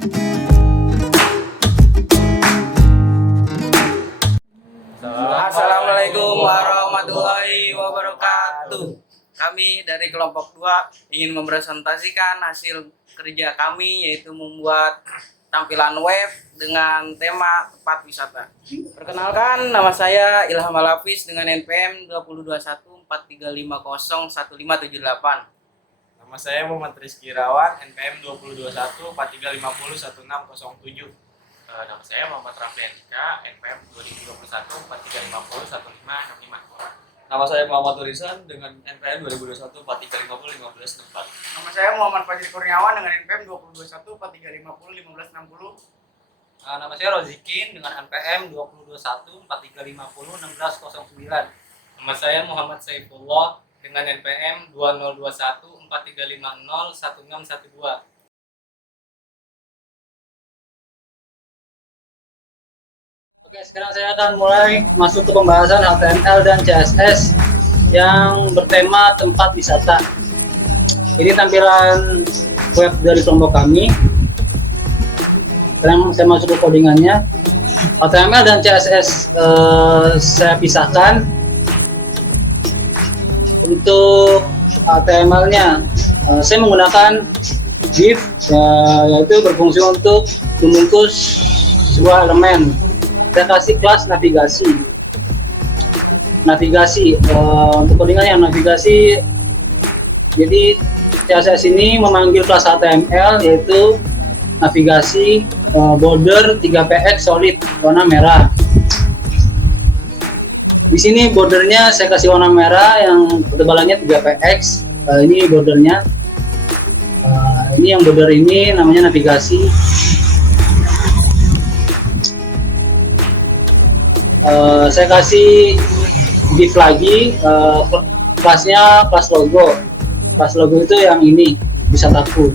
Assalamualaikum warahmatullahi wabarakatuh. Kami dari kelompok 2 ingin mempresentasikan hasil kerja kami, yaitu membuat tampilan web dengan tema tempat wisata. Perkenalkan, nama saya Ilham Al-Hafiz dengan NPM 202143501578. Nama saya Muhammad Rizky Irawan, NPM 202143501607. Nama saya Muhammad Rafli Andika, NPM 202143501565. Nama saya Muhammad Turisan dengan NPM 202143501564. Nama saya Muhammad Fajri Kurniawan dengan NPM 202143501560. Nama saya Rozikin dengan NPM 202143501609. Nama saya Muhammad Saifullah dengan NPM 202143501612. Oke, sekarang saya akan mulai masuk ke pembahasan HTML dan CSS yang bertema tempat wisata. Ini tampilan web dari kelompok kami. Sekarang saya masuk ke codingannya. HTML dan CSS saya pisahkan. Untuk HTML-nya, saya menggunakan div, yaitu berfungsi untuk membungkus sebuah elemen. Saya kasih kelas navigasi. Untuk codingannya navigasi. Jadi CSS ini memanggil kelas HTML, yaitu navigasi border 3px solid warna merah. Di sini bordernya saya kasih warna merah yang ketebalannya 3px. Ini bordernya. Ini yang border ini namanya navigasi. Saya kasih div lagi, kelasnya kelas logo. Kelas logo itu yang ini, wisataku.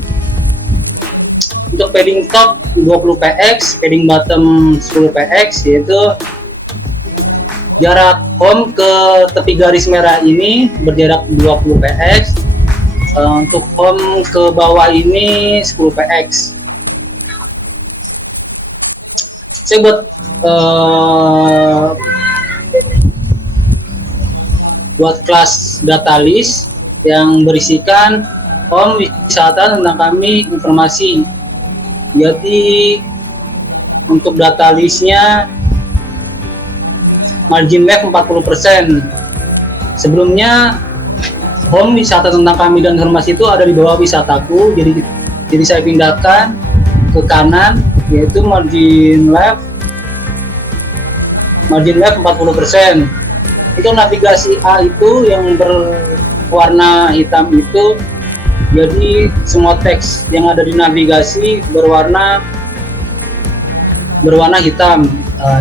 Untuk padding top 20px, padding bottom 10px, yaitu jarak home ke tepi garis merah ini berjarak 20px. Untuk home ke bawah ini 10px. Saya buat kelas data list yang berisikan home wisata tentang kami, informasi. Jadi untuk data listnya margin left 40%. Sebelumnya home wisata tentang kami dan informasi itu ada di bawah wisataku, jadi saya pindahkan ke kanan, yaitu margin left 40%. Itu navigasi A itu yang berwarna hitam itu, jadi semua teks yang ada di navigasi berwarna hitam.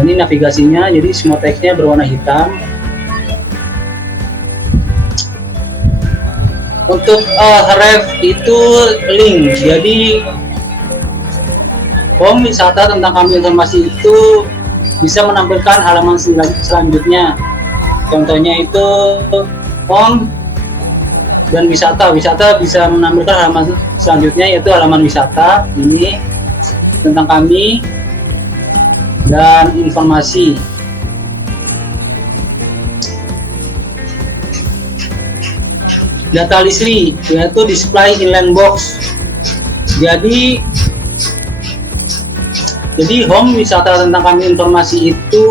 Ini navigasinya, jadi semua teksnya berwarna hitam. Untuk ref itu link, jadi home wisata tentang kami informasi itu bisa menampilkan halaman selanjutnya. Contohnya itu home dan wisata bisa menampilkan halaman selanjutnya, yaitu halaman wisata ini tentang kami dan informasi. Data listri yaitu display inline box. Jadi home wisata tentang kami informasi itu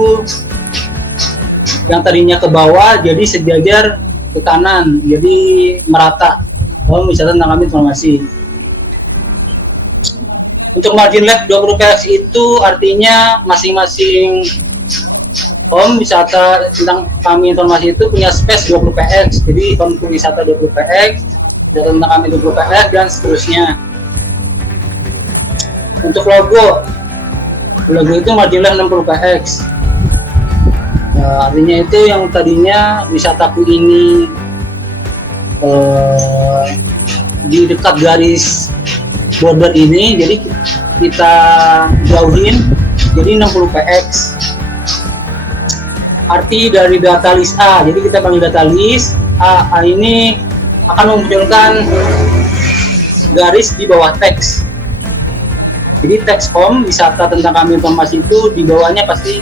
yang tadinya ke bawah jadi sejajar ke kanan, jadi merata. Home wisata tentang kami informasi. Untuk margin left 20px itu artinya masing-masing home wisata tentang kami informasi itu punya space 20px. Jadi home wisata 20px, wisata tentang kami 20px, dan seterusnya. Untuk logo itu margin left 60px. Artinya itu yang tadinya wisataku ini di dekat garis border ini, jadi kita jauhin jadi 60px. Arti dari data list A, jadi kita panggil data list A ini akan memunculkan garis di bawah teks. Jadi teks home wisata tentang kami informasi itu di bawahnya pasti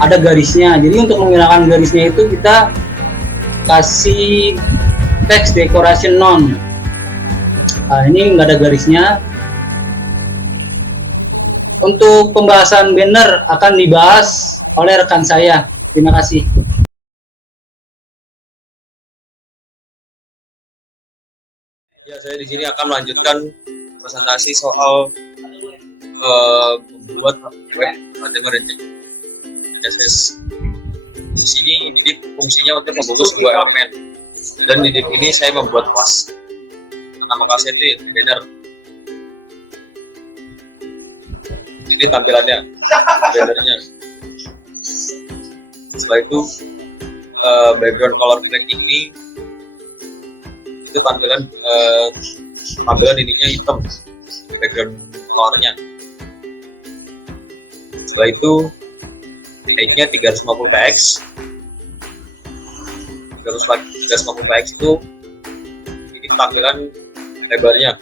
ada garisnya. Jadi untuk menghilangkan garisnya itu kita kasih teks decoration non. Ini nggak ada garisnya. Untuk pembahasan banner akan dibahas oleh rekan saya. Terima kasih. Ya, saya di sini akan melanjutkan presentasi soal membuat web HTML dan CSS. Di sini div fungsinya untuk membentuk sebuah elemen, dan di div ini saya membuat kelas. Nama kelasnya itu banner. Ini tampilannya, bannernya. Setelah itu background color black ini itu tampilan ininya hitam, background colornya. Setelah itu height-nya 350 px. 350 px itu ini tampilan lebarnya.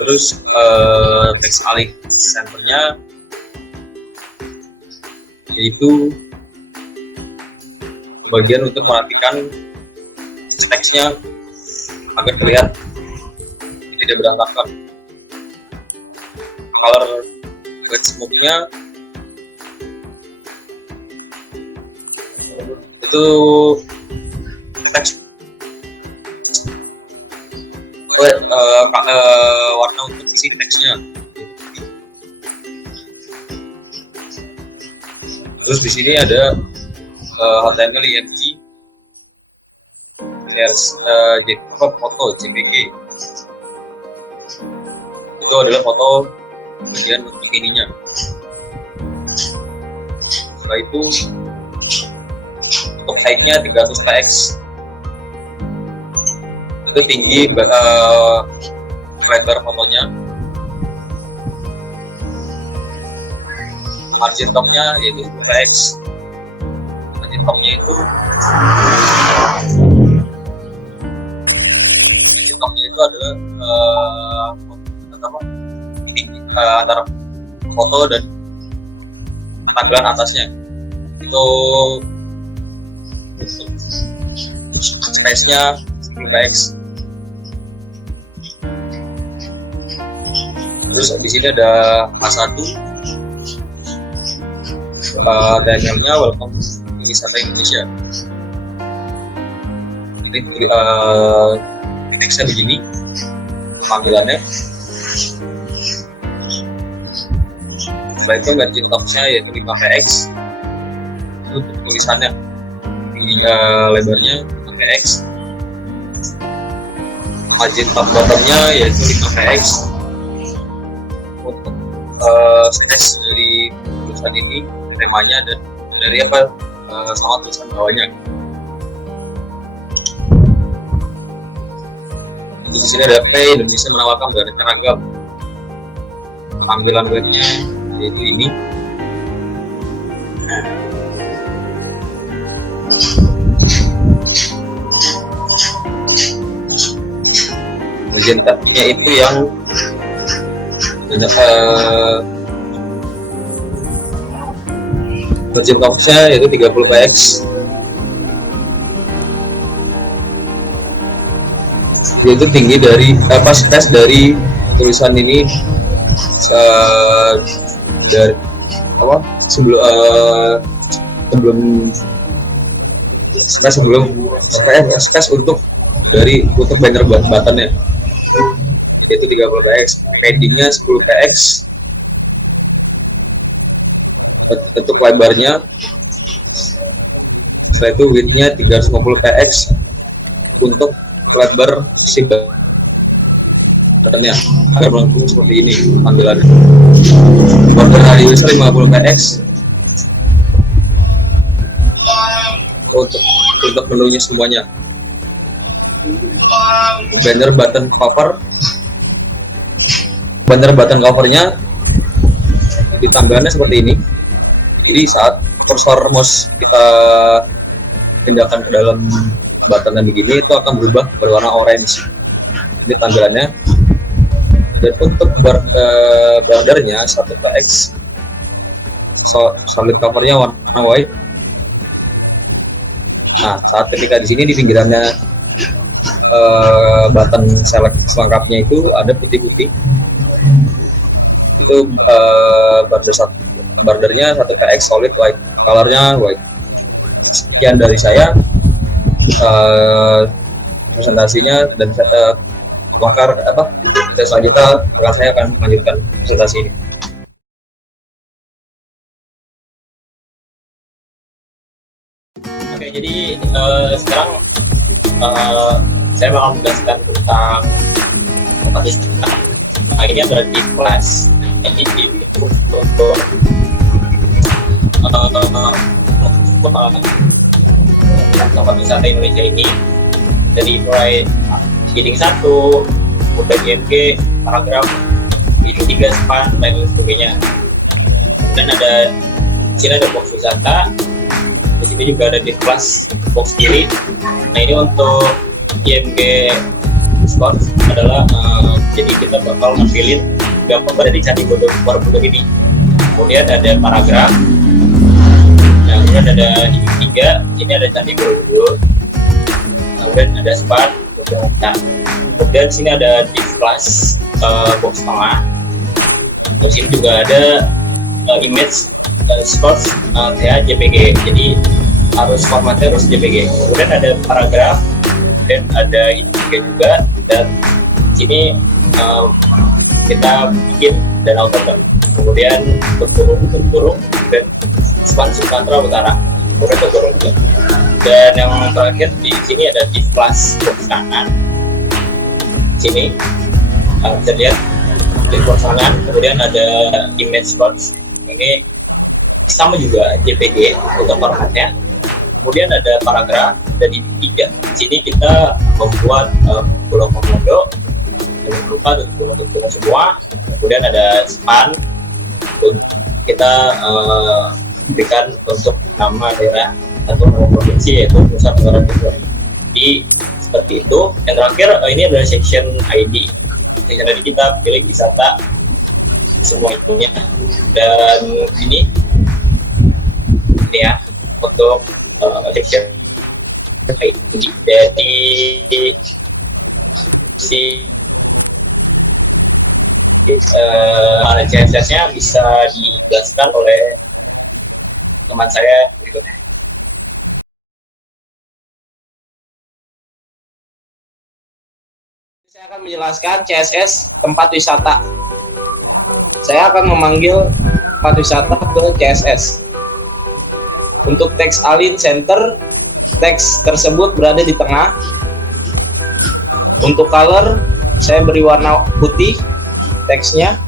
Terus text align centernya yaitu bagian untuk merapikan teksnya agar terlihat tidak berantakan. Color white smoke-nya itu teks warna untuk si teksnya. Terus di sini ada HTML img foto JPG. Itu adalah foto bagian untuk ininya. Setelah itu untuk height-nya 300 px. Itu tinggi lebar fotonya. Margin top-nya yaitu 10 px. Margin top-nya itu adalah antara foto dan tampilan atasnya. Itu space-nya 10 px. Terus di sini ada H1 HTML-nya welcome to wisata Indonesia. Ini teksnya begini tampilannya. Setelah itu margin top-nya yaitu 5 px. Itu untuk tulisannya tinggi lebarnya 5 px. Margin top bottom-nya yaitu 5 px. Untuk space dari tulisan ini, temanya dan dari sama tulisan bawahnya. Di sini ada P, Indonesia menawarkan beraneka ragam. Tampilan webnya yaitu ini. Bagian tabnya itu yang bagian topnya yaitu 30 px. Dia itu tinggi dari space dari tulisan ini dari sebelum space untuk banner buttonnya yaitu 30 px. Paddingnya 10 px. Untuk lebarnya, setelah itu widthnya 350 px untuk lebar si buttonnya agar melengkung seperti ini tampilannya. Border radiusnya 50 px. Untuk menunya semuanya. Banner button covernya di tampilannya seperti ini. Jadi saat kursor mouse kita pindahkan ke dalam button begini, itu akan berubah berwarna orange ini tampilannya. Dan untuk bordernya 1PX solid covernya warna white. Nah, saat ketika di sini di pinggirannya button select selengkapnya itu ada putih-putih, itu bordernya 1PX solid white, colornya white. Sekian dari saya presentasinya, dan selanjutnya saya akan melanjutkan presentasi ini. Oke, jadi sekarang saya bakal menjelaskan tentang statistika. Nah, ini adalah di kelas untuk tempat wisata Indonesia ini, dari mulai heading 1, kemudian IMG, paragraf, heading 3, span, dan lain sebagainya. Dan di sini ada box wisata, di sini juga ada di kelas box kiri. Nah, ini untuk IMG Sports adalah jadi kita bakal ngambilin gambar dari Candi Borobudur ini. Kemudian ada paragraf, nah, kemudian ada heading 3, ini ada Candi Borobudur, kemudian ada span, kemudian di sini ada div class box tengah. Di sini juga ada image sports JPG, jadi harus formatnya harus JPG. Kemudian ada paragraf, dan ada ini juga, dan di sini kita bikin dan auto. Kemudian berturung, dan span Sumatera Utara, kemudian berturung juga. Dan yang terakhir di sini ada div class box kanan. Sini bisa lihat di box kanan, kemudian ada image sports, ini sama juga JPG untuk formatnya. Kemudian ada paragraf, dan ini 3. Di sini kita membuat pulau komodo, jangan lupa untuk semua. Kemudian ada span, kita berikan untuk nama daerah atau nama provinsi, yaitu Nusa Tenggara Timur. Jadi seperti itu. Yang terakhir ini adalah section ID. Section ID kita pilih wisata semua itunya, dan ini ya untuk section ID dari si CSS-nya bisa dijelaskan oleh teman saya berikutnya. Saya akan menjelaskan CSS tempat wisata. Saya akan memanggil tempat wisata ke CSS. Untuk teks align center, teks tersebut berada di tengah. Untuk color, saya beri warna putih teksnya.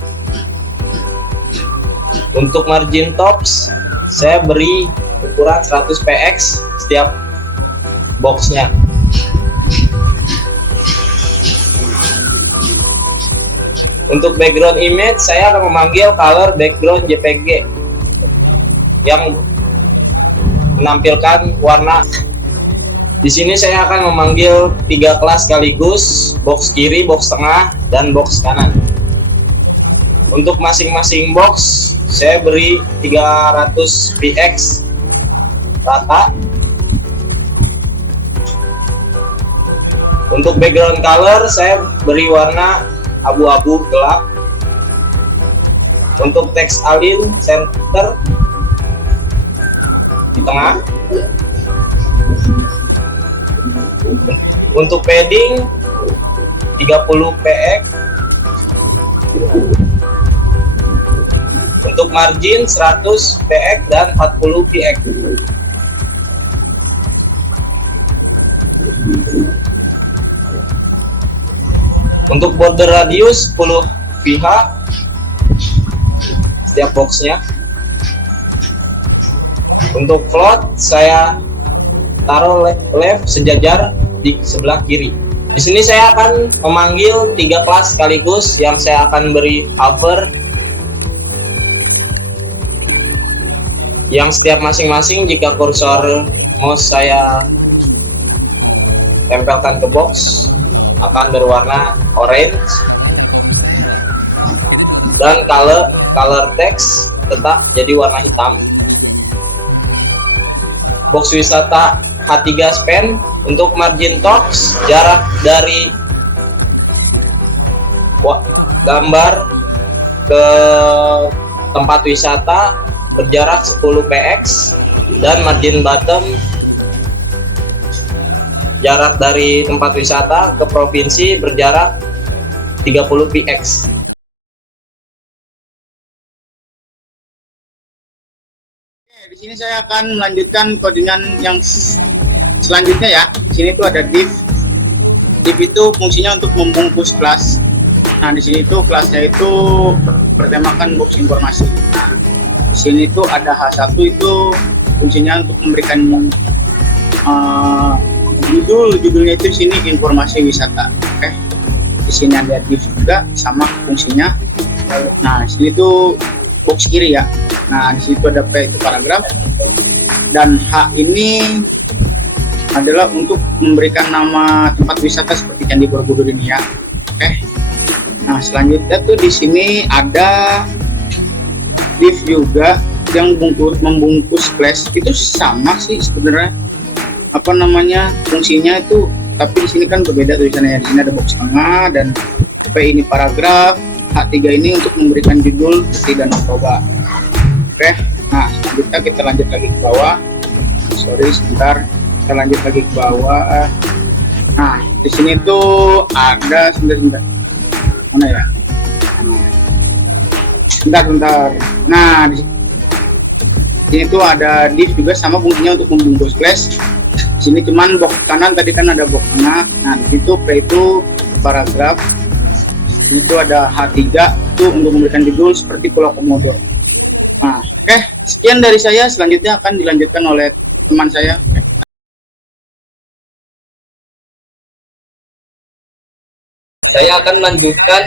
Untuk margin tops, saya beri ukuran 100px setiap boxnya. Untuk background image, saya akan memanggil color background JPG yang menampilkan warna. Di sini saya akan memanggil 3 kelas sekaligus, box kiri, box tengah, dan box kanan. Untuk masing-masing box, saya beri 300px rata. Untuk background color, saya beri warna abu-abu gelap. Untuk teks align center di tengah. Untuk padding 30px. Untuk margin 100px dan 40px. Untuk border radius 10 pH setiap boxnya. Untuk float saya taruh left sejajar di sebelah kiri. Di sini saya akan memanggil 3 kelas sekaligus yang saya akan beri hover, yang setiap masing-masing jika kursor mouse saya tempelkan ke box akan berwarna orange, dan color text tetap jadi warna hitam. Box wisata H3 span untuk margin tops jarak dari gambar ke tempat wisata berjarak 10 px, dan margin bottom jarak dari tempat wisata ke provinsi berjarak 30 px. Di sini saya akan melanjutkan codingan yang selanjutnya ya. Di sini tuh ada div. Div itu fungsinya untuk membungkus kelas. Nah, di sini tuh kelasnya itu bertemakan box informasi. Nah, di sini tuh ada H1 itu fungsinya untuk memberikan judulnya itu di sini informasi wisata. Oke. Di sini ada div juga sama fungsinya. Nah, di sini tuh box kiri ya. Nah, di situ ada P itu paragraf, dan H ini adalah untuk memberikan nama tempat wisata seperti Candi Borobudur ini ya. Oke. Nah, selanjutnya tuh di sini ada div juga yang membungkus class. Itu sama sih sebenarnya fungsinya itu, tapi di sini kan berbeda tulisannya. Di sini ada box tengah dan P ini paragraf, H3 ini untuk memberikan judul seperti Danau Toba. Oke, nah selanjutnya kita lanjut lagi ke bawah. Sorry sebentar, kita lanjut lagi ke bawah. Nah, di sini tuh ada sebentar. Mana ya? Bentar. Nah, di sini tuh ada div juga sama fungsinya untuk membungkus class. Di sini cuman box kanan, tadi kan ada box tengah. Nah, di situ P itu paragraf. Di situ ada H3 itu untuk memberikan judul seperti Pulau Komodo. Nah, oke, sekian dari saya. Selanjutnya akan dilanjutkan oleh teman saya. Saya akan melanjutkan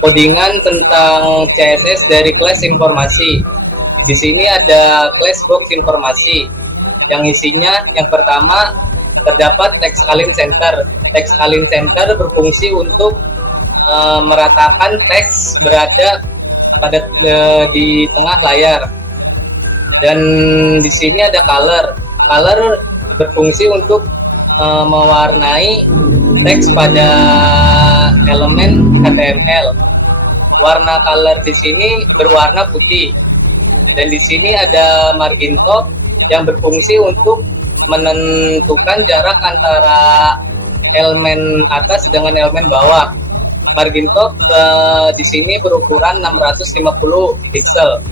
codingan tentang CSS dari kelas informasi. Di sini ada kelas box informasi yang isinya yang pertama terdapat text align center. Text align center berfungsi untuk meratakan teks berada pada di tengah layar. Dan di sini ada color. Color berfungsi untuk mewarnai teks pada elemen HTML. Warna color di sini berwarna putih. Dan di sini ada margin top yang berfungsi untuk menentukan jarak antara elemen atas dengan elemen bawah. Margin top di sini berukuran 650 pixel.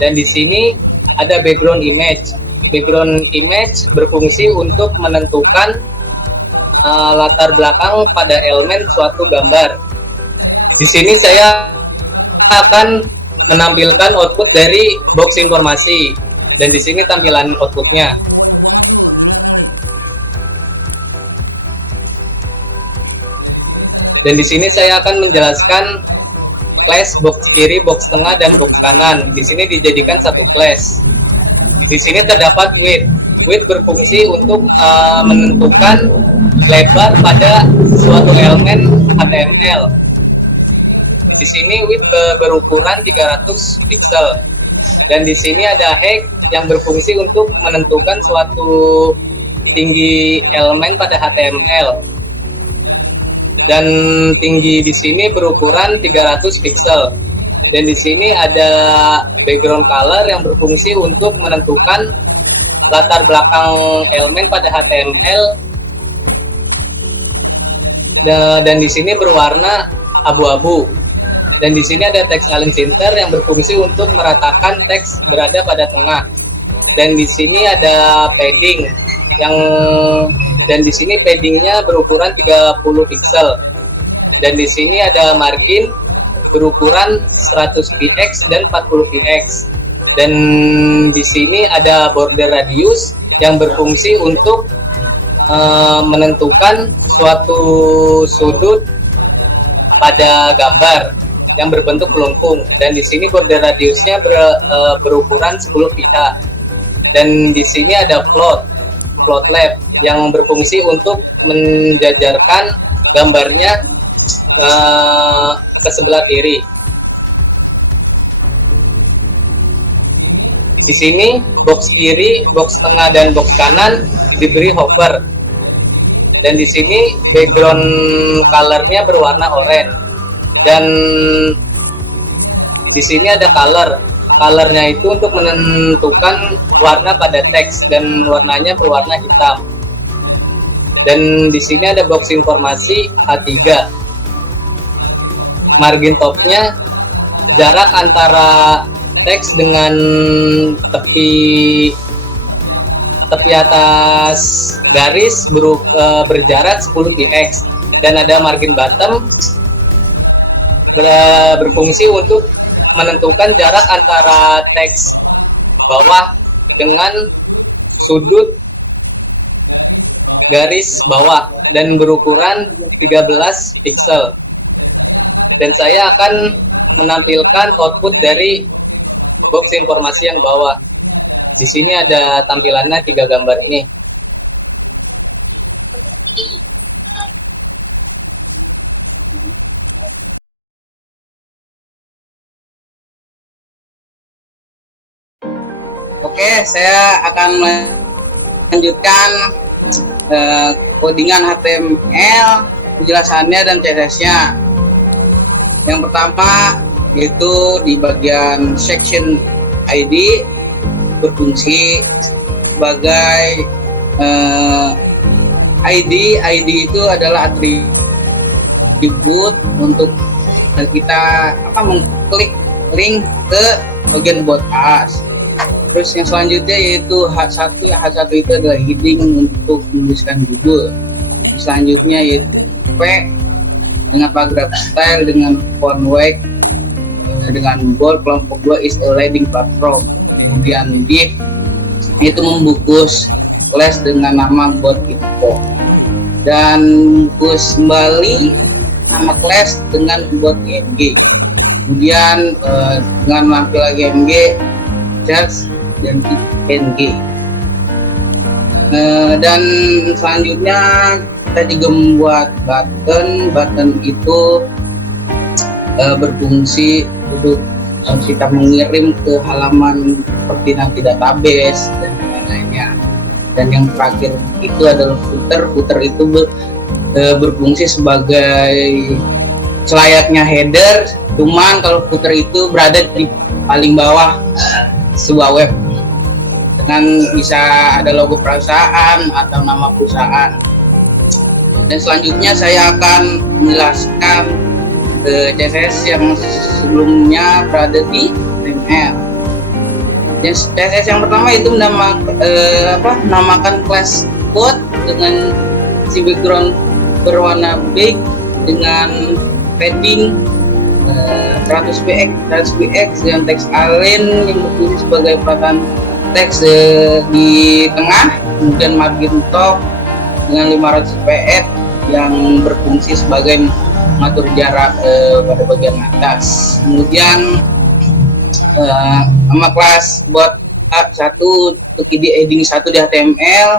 Dan di sini ada background image. Background image berfungsi untuk menentukan latar belakang pada elemen suatu gambar. Di sini saya akan menampilkan output dari box informasi, dan di sini tampilan outputnya. Dan di sini saya akan menjelaskan class box kiri, box tengah, dan box kanan. Di sini dijadikan satu class. Di sini terdapat width. Width berfungsi untuk menentukan lebar pada suatu elemen HTML. Di sini width berukuran 300 pixel. Dan di sini ada height yang berfungsi untuk menentukan suatu tinggi elemen pada HTML. Dan tinggi di sini berukuran 300 pixel. Dan di sini ada background color yang berfungsi untuk menentukan latar belakang elemen pada HTML, dan di sini berwarna abu-abu. Dan di sini ada text align center yang berfungsi untuk meratakan teks berada pada tengah. Dan di sini ada padding dan di sini paddingnya berukuran 30 pixel. Dan di sini ada margin berukuran 100 px dan 40 px. Dan di sini ada border radius yang berfungsi untuk menentukan suatu sudut pada gambar yang berbentuk pelengkung. Dan di sini border radiusnya berukuran 10 pH. Dan di sini ada float lab yang berfungsi untuk menjajarkan gambarnya ke sebelah kiri. Di sini box kiri, box tengah, dan box kanan diberi hover. Dan di sini background colornya berwarna oranye. Dan di sini ada colornya itu untuk menentukan warna pada teks, dan warnanya berwarna hitam. Dan di sini ada box informasi A3. Margin topnya jarak antara teks dengan tepi atas garis berjarak 10 px, dan ada margin bottom berfungsi untuk menentukan jarak antara teks bawah dengan sudut garis bawah, dan berukuran 13 pixel. Dan saya akan menampilkan output dari box informasi yang bawah. Di sini ada tampilannya 3 gambar ini. Oke, saya akan melanjutkan codingan HTML, penjelasannya dan CSS-nya. Yang pertama yaitu di bagian section ID berfungsi sebagai ID itu adalah atribut untuk kita mengklik link ke bagian about us. Terus yang selanjutnya yaitu H1 itu adalah heading untuk menuliskan judul. Selanjutnya yaitu P dengan paragraph style dengan font weight dengan bold. Kelompok 2 is a leading platform. Kemudian div itu membungkus class dengan nama bot info, dan bungkus kembali nama class dengan bot img. Kemudian dengan menampil lagi img, charts dan png. Dan selanjutnya kita juga membuat button itu berfungsi untuk kita mengirim ke halaman seperti nanti database dan lain-lainnya. Dan yang terakhir itu adalah footer itu berfungsi sebagai selayaknya header, cuman kalau footer itu berada di paling bawah sebuah web, dengan bisa ada logo perusahaan atau nama perusahaan. Dan selanjutnya saya akan menjelaskan CSS yang sebelumnya berada di HTML. Dan CSS yang pertama itu menamakan class code dengan si background berwarna beige dengan padding 100 px dengan teks align yang berfungsi sebagai peratahan teks di tengah. Kemudian margin top dengan 500 px yang berfungsi sebagai mengatur jarak pada bagian atas. Kemudian nama kelas buat A1 untuk heading 1 di HTML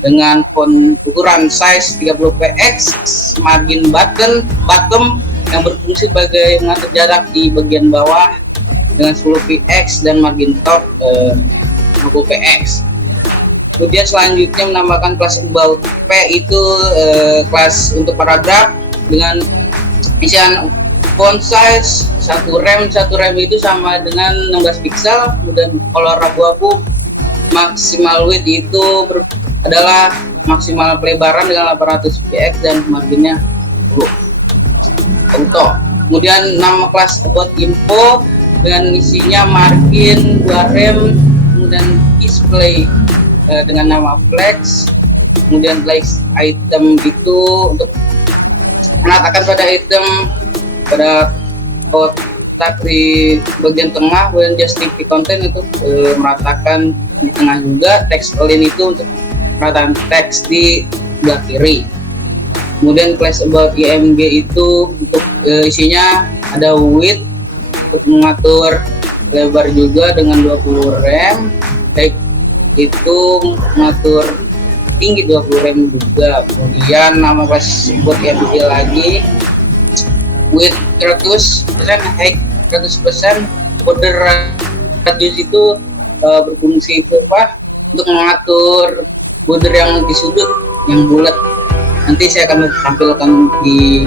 dengan font ukuran size 30 px, margin bottom yang berfungsi sebagai mengatur jarak di bagian bawah dengan 10 px, dan margin top 50 px. Kemudian selanjutnya menambahkan kelas about P itu kelas untuk paragraf dengan isian font size 1 rem itu sama dengan 16 pixel. Kemudian color abu-abu. Maksimal width itu adalah maksimal pelebaran dengan 800 px dan marginnya 10 auto. Kemudian nama kelas about info dengan isinya margin 2 rem, kemudian display dengan nama flex. Kemudian place item itu untuk menatakan pada item pada kotak di bagian tengah. Kemudian justify content untuk meratakan di tengah juga. Text align itu untuk perataan teks di sebelah kiri. Kemudian class about img itu untuk isinya ada width untuk mengatur lebar juga dengan 20 rem, baik itu mengatur tinggi 20 rem juga. Kemudian nama kelas buat diambil lagi with 100% high 100% border radius itu berfungsi itu apa untuk mengatur border yang di sudut yang bulat. Nanti saya akan tampilkan di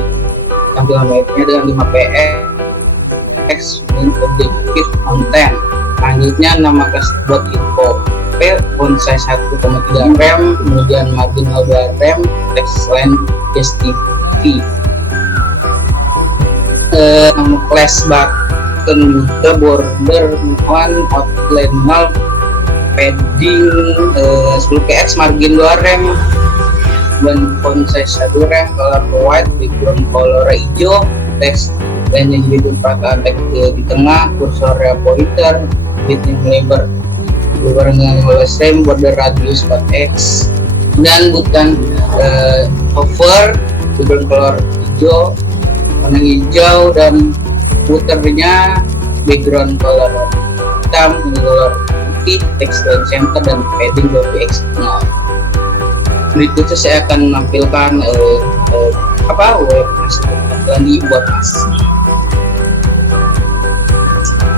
tampilan baiknya dengan 5 px untuk objektif konten. Selanjutnya nama kelas buat info font size 1,3 rem, kemudian marginal 2 rem, text line STV. Nama kelas button juga border 1 outline null padding 10 px, margin 2 rem, dan font size 1 rem, color white, background color hijau, text line yang jadi perkataan teks di tengah, kursornya pointer, width lebar dengan 15 rem, border radius 4x, dan bukan hover, background color hijau, warna hijau, dan footernya background color hitam, ini color putih, text line center, dan padding 2px. Berikutnya saya akan menampilkan web yang dibuat mas.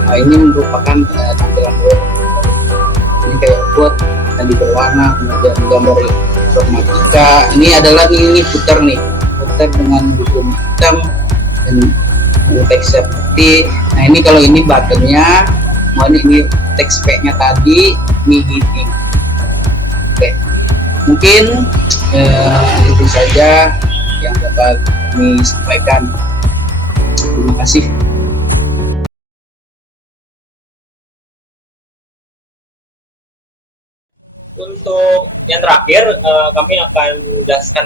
Nah, ini merupakan tampilan web. Ini kayak buat tadi berwarna, kemudian gambar informatika. Ini adalah ini footer nih, footer dengan background hitam dan teksnya putih. Nah ini kalau ini buttonnya, ini teks nya tadi, ini heading. Oke. Mungkin itu saja yang dapat kami sampaikan. Terima kasih. Untuk yang terakhir, kami akan menjelaskan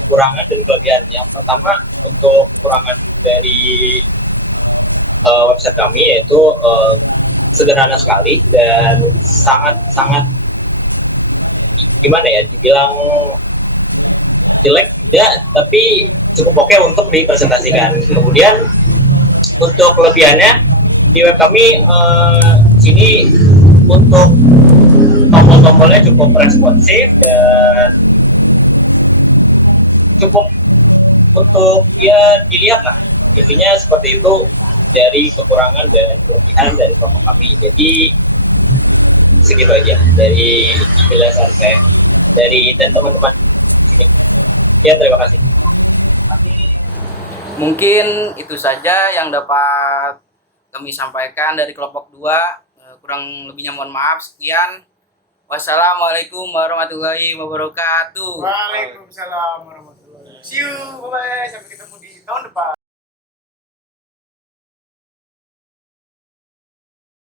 kekurangan dan kelebihan. Yang pertama, untuk kekurangan dari website kami yaitu sederhana sekali dan sangat gimana ya, dibilang jelek tidak, tapi cukup oke untuk dipresentasikan. Kemudian untuk kelebihannya di web kami sini untuk tombol-tombolnya cukup responsif dan cukup untuk ya dilihat lah, intinya seperti itu dari kekurangan dan kelebihan dari kelompok kami. Jadi segitu aja dari penjelasan saya dari dan teman-teman sini. Ya, terima kasih. Mungkin itu saja yang dapat kami sampaikan dari kelompok 2. Kurang lebihnya mohon maaf. Sekian. Wassalamualaikum warahmatullahi wabarakatuh. Waalaikumsalam warahmatullahi wabarakatuh. See you, bye-bye. Sampai ketemu di tahun depan.